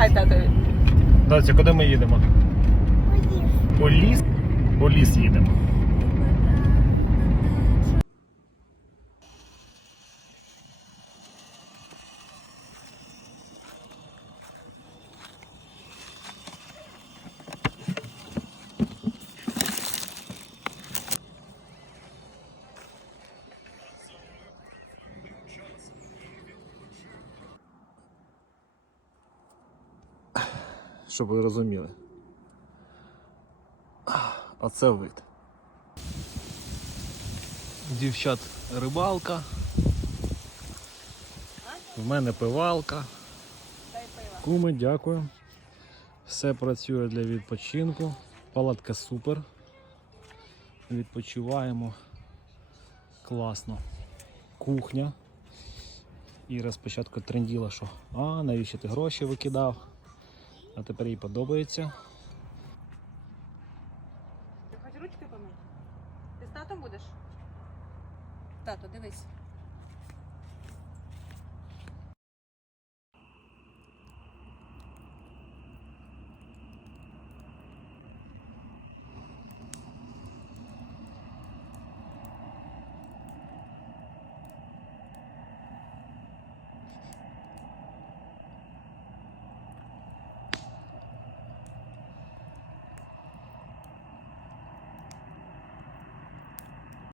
Помахай татові. Доця, куди ми їдемо? У ліс? У ліс їдемо. Щоб ви розуміли. А це вид. Дівчат рибалка. В мене пивалка. Куми, дякую. Все працює для відпочинку. Палатка супер. Відпочиваємо. Класно. Кухня. Іра спочатку тренділа, що а, навіщо ти гроші викидав? А тепер їй подобається. Ти хоч ручки помий? Ти з татом будеш? Тато, дивись.